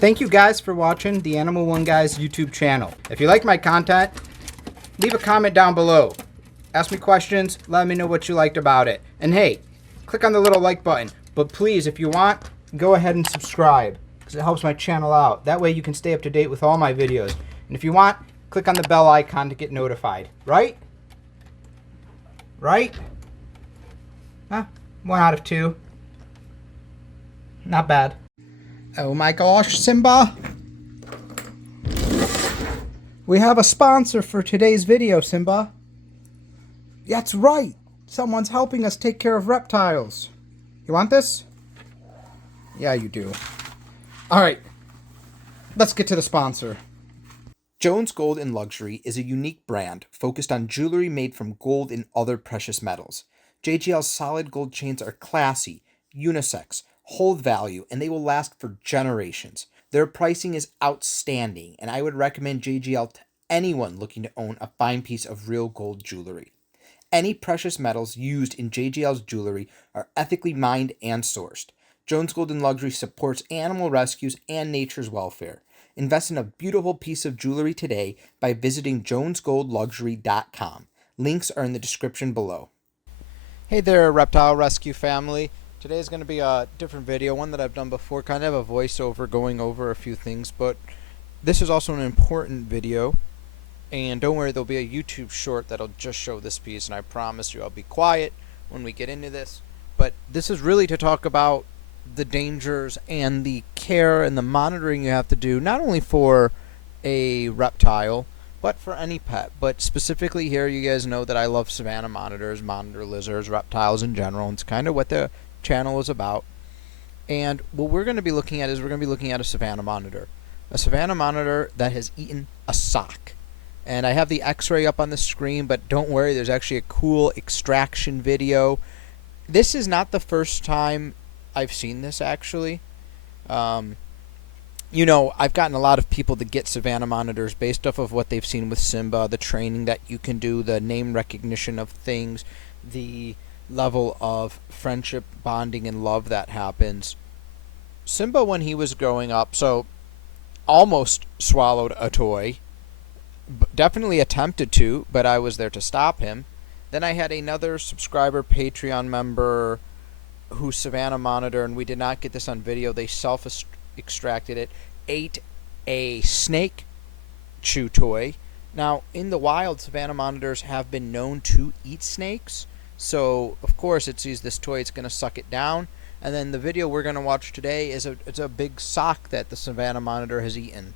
Thank you guys for watching the Animal One Guys YouTube channel. If you like my content, leave a comment down below. Ask me questions, let me know what you liked about it. And hey, click on the little like button. But please, if you want, go ahead and subscribe, because it helps my channel out. That way you can stay up to date with all my videos. And if you want, click on the bell icon to get notified. Right? Right? Huh? 1 out of 2. Not bad. Oh my gosh, Simba! We have a sponsor for today's video, Simba. That's right! Someone's helping us take care of reptiles. You want this? Yeah, you do. Alright, let's get to the sponsor. Jones Gold and Luxury is a unique brand focused on jewelry made from gold and other precious metals. JGL's solid gold chains are classy, unisex, hold value, and they will last for generations. Their pricing is outstanding, and I would recommend JGL to anyone looking to own a fine piece of real gold jewelry. Any precious metals used in JGL's jewelry are ethically mined and sourced. Jones Gold and Luxury supports animal rescues and nature's welfare. Invest in a beautiful piece of jewelry today by visiting jonesgoldluxury.com. Links are in the description below. Hey there, Reptile Rescue family. Today is going to be a different video, one that I've done before, kind of a voiceover going over a few things, but this is also an important video, and don't worry, there'll be a YouTube short that'll just show this piece, and I promise you I'll be quiet when we get into this, but this is really to talk about the dangers and the care and the monitoring you have to do, not only for a reptile, but for any pet. But specifically here, you guys know that I love Savannah monitors, monitor lizards, reptiles in general. It's kind of what the channel is about. And what we're going to be looking at is we're going to be looking at a Savannah monitor. A Savannah monitor that has eaten a sock. And I have the x-ray up on the screen, but don't worry, there's actually a cool extraction video. This is not the first time I've seen this, actually. You know, I've gotten a lot of people to get Savannah monitors based off of what they've seen with Simba, the training that you can do, the name recognition of things, the level of friendship, bonding, and love that happens. Simba, when he was growing up, so almost swallowed a toy. Definitely attempted to, but I was there to stop him. Then I had another subscriber, Patreon member, who's Savannah monitor, and we did not get this on video. They self-extracted it, ate a snake chew toy. Now, in the wild, Savannah monitors have been known to eat snakes. So, of course, it sees this toy, it's going to suck it down. And then the video we're going to watch today is it's a big sock that the Savannah monitor has eaten.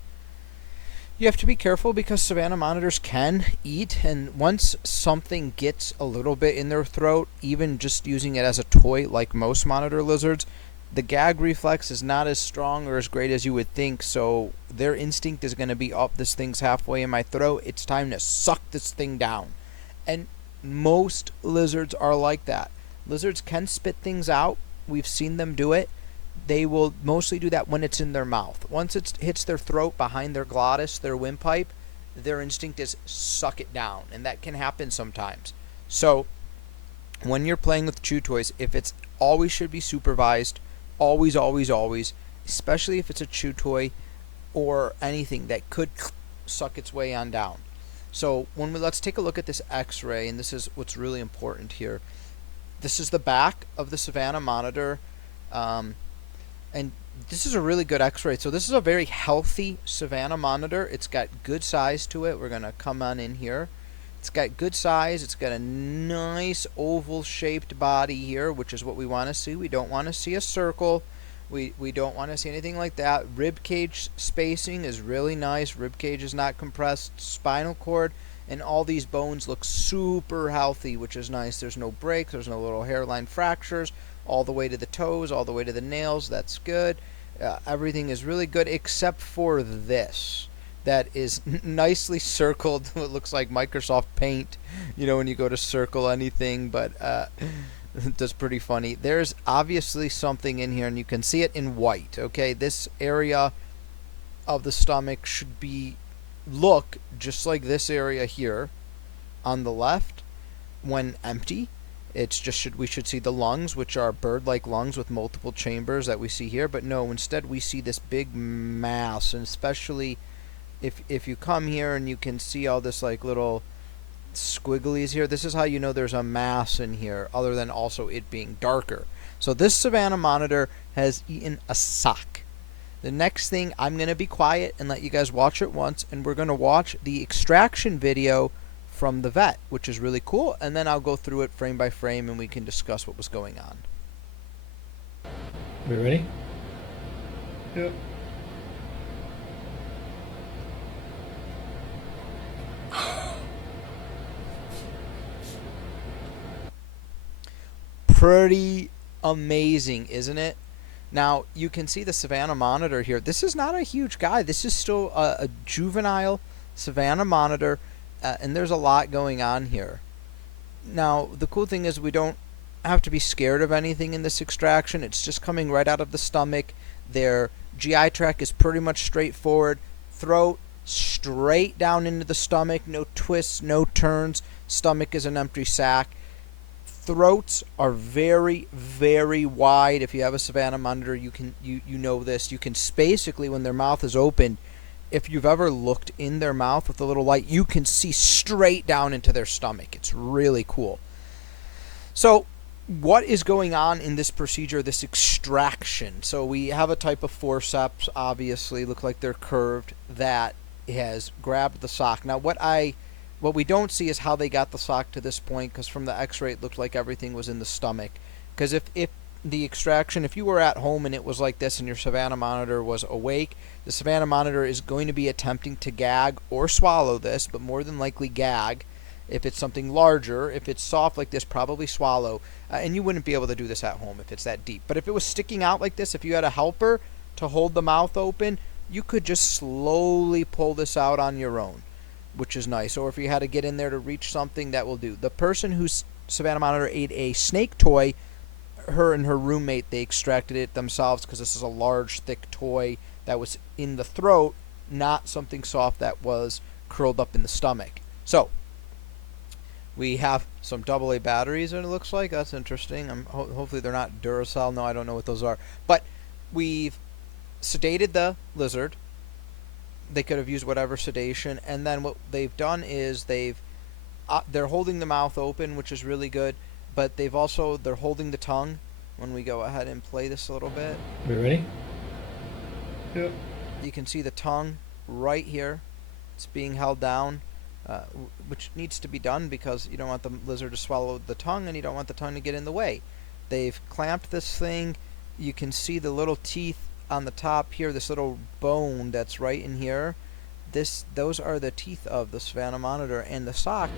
You have to be careful because Savannah monitors can eat, and once something gets a little bit in their throat, even just using it as a toy like most monitor lizards, the gag reflex is not as strong or as great as you would think, so their instinct is going to be, oh, this thing's halfway in my throat, it's time to suck this thing down. And most lizards are like that. Lizards can spit things out. We've seen them do it. They will mostly do that when it's in their mouth. Once it hits their throat, behind their glottis, their windpipe, their instinct is suck it down, and that can happen sometimes. So when you're playing with chew toys, if it's always should be supervised, always, always, always, especially if it's a chew toy or anything that could suck its way on down. So let's take a look at this x-ray, and this is what's really important here. This is the back of the Savannah monitor, and this is a really good x-ray. So this is a very healthy Savannah monitor. It's got good size to it. We're going to come on in here. It's got good size. It's got a nice oval shaped body here, which is what we want to see. We don't want to see a circle. We don't want to see anything like that. Rib cage spacing is really nice. Rib cage is not compressed. Spinal cord and all these bones look super healthy, which is nice. There's no breaks. There's no little hairline fractures. All the way to the toes, all the way to the nails. That's good. Everything is really good except for this. That is nicely circled. It looks like Microsoft Paint, you know, when you go to circle anything, but that's pretty funny. There's obviously something in here, and you can see it in white. Okay, this area of the stomach should look just like this area here on the left when empty, It's just we should see the lungs, which are bird-like lungs with multiple chambers that we see here, but no, instead we see this big mass, and especially if you come here and you can see all this like little squigglies here, this is how you know there's a mass in here, other than also it being darker. So this Savannah monitor has eaten a sock. The next thing, I'm going to be quiet and let you guys watch it once, and we're going to watch the extraction video from the vet, which is really cool, and then I'll go through it frame by frame and we can discuss what was going on. We ready? Yep. Pretty amazing, isn't it? Now, you can see the Savannah monitor here. This is not a huge guy. This is still a juvenile Savannah monitor, and there's a lot going on here. Now, the cool thing is we don't have to be scared of anything in this extraction. It's just coming right out of the stomach. Their GI tract is pretty much straightforward. Throat, straight down into the stomach. No twists, no turns. Stomach is an empty sac. Throats are very, very wide. If you have a Savannah monitor, you know this. You can basically, when their mouth is open, if you've ever looked in their mouth with a little light, you can see straight down into their stomach. It's really cool. So what is going on in this procedure, this extraction? So we have a type of forceps, obviously, look like they're curved, that has grabbed the sock. Now what we don't see is how they got the sock to this point, because from the x-ray it looked like everything was in the stomach. Because if the extraction, if you were at home and it was like this and your Savannah monitor was awake, the Savannah monitor is going to be attempting to gag or swallow this, but more than likely gag. If it's something larger, if it's soft like this, probably swallow. And you wouldn't be able to do this at home if it's that deep. But if it was sticking out like this, if you had a helper to hold the mouth open, you could just slowly pull this out on your own, which is nice. Or if you had to get in there to reach something, that will do. The person whose Savannah monitor ate a snake toy, her and her roommate, they extracted it themselves because this is a large, thick toy that was in the throat, not something soft that was curled up in the stomach. So we have some AA batteries, and it looks like that's interesting. Hopefully they're not Duracell. No, I don't know what those are. But we've sedated the lizard. They could have used whatever sedation, and then what they've done is they're holding the mouth open, which is really good, but they're holding the tongue. When we go ahead and play this a little bit, We ready? Yep. you can see the tongue right here. It's being held down, which needs to be done because you don't want the lizard to swallow the tongue, and you don't want the tongue to get in the way. They've clamped this thing. You can see the little teeth on the top here, this little bone that's right in here. Those are the teeth of the Savannah monitor, and the sock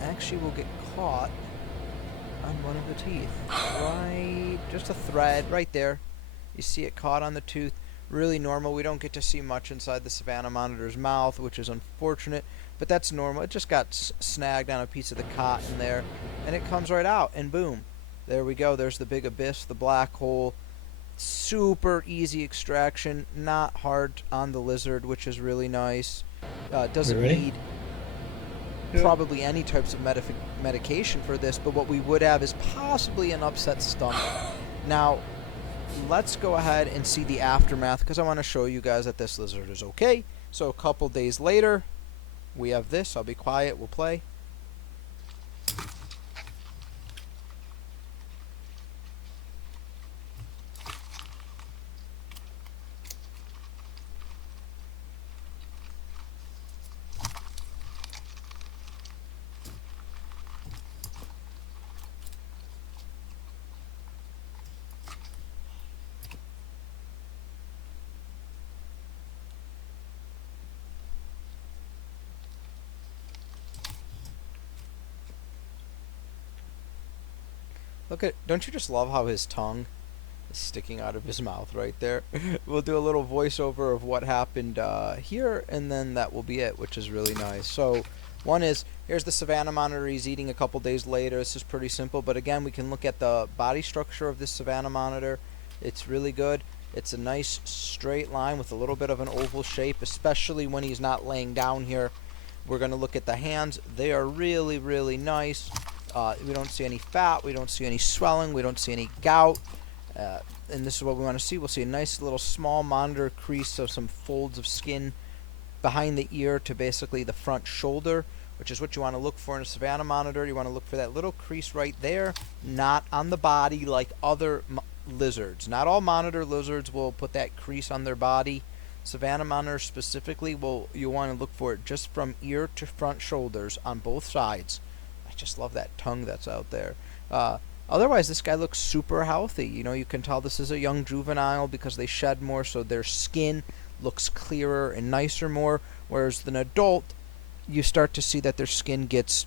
actually will get caught on one of the teeth. Right, just a thread right there. You see it caught on the tooth. Really normal. We don't get to see much inside the Savannah monitor's mouth, which is unfortunate, but that's normal. It just got snagged on a piece of the cotton there, and it comes right out, and boom, there we go. There's the big abyss, the black hole. Super easy extraction, not hard on the lizard, which is really nice. Doesn't need probably any types of medication for this, but what we would have is possibly an upset stomach. Now, let's go ahead and see the aftermath, because I want to show you guys that this lizard is okay. So a couple days later, we have this. I'll be quiet. We'll play. Look at, don't you just love how his tongue is sticking out of his mouth right there? We'll do a little voiceover of what happened here, and then that will be it, which is really nice. So one is, here's the Savannah monitor. He's eating a couple days later. This is pretty simple, but again, we can look at the body structure of this Savannah monitor. It's really good. It's a nice straight line with a little bit of an oval shape, especially when he's not laying down here. We're going to look at the hands. They are really, really nice. We don't see any fat. We don't see any swelling. We don't see any gout. And this is what we want to see. We'll see a nice little small monitor crease, so some folds of skin behind the ear to basically the front shoulder, which is what you want to look for in a Savannah monitor. You want to look for that little crease right there, not on the body like other lizards. Not all monitor lizards will put that crease on their body. Savannah monitor specifically, you want to look for it just from ear to front shoulders on both sides. I just love that tongue that's out there. Otherwise, this guy looks super healthy. You know, you can tell this is a young juvenile because they shed more, so their skin looks clearer and nicer more. Whereas an adult, you start to see that their skin gets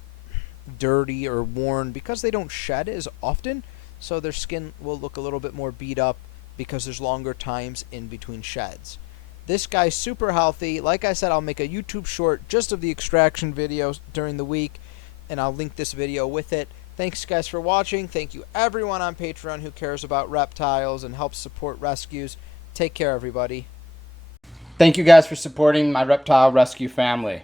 dirty or worn because they don't shed as often. So their skin will look a little bit more beat up because there's longer times in between sheds. This guy's super healthy. Like I said, I'll make a YouTube short just of the extraction videos during the week, and I'll link this video with it. Thanks, guys, for watching. Thank you, everyone on Patreon who cares about reptiles and helps support rescues. Take care, everybody. Thank you guys for supporting my reptile rescue family.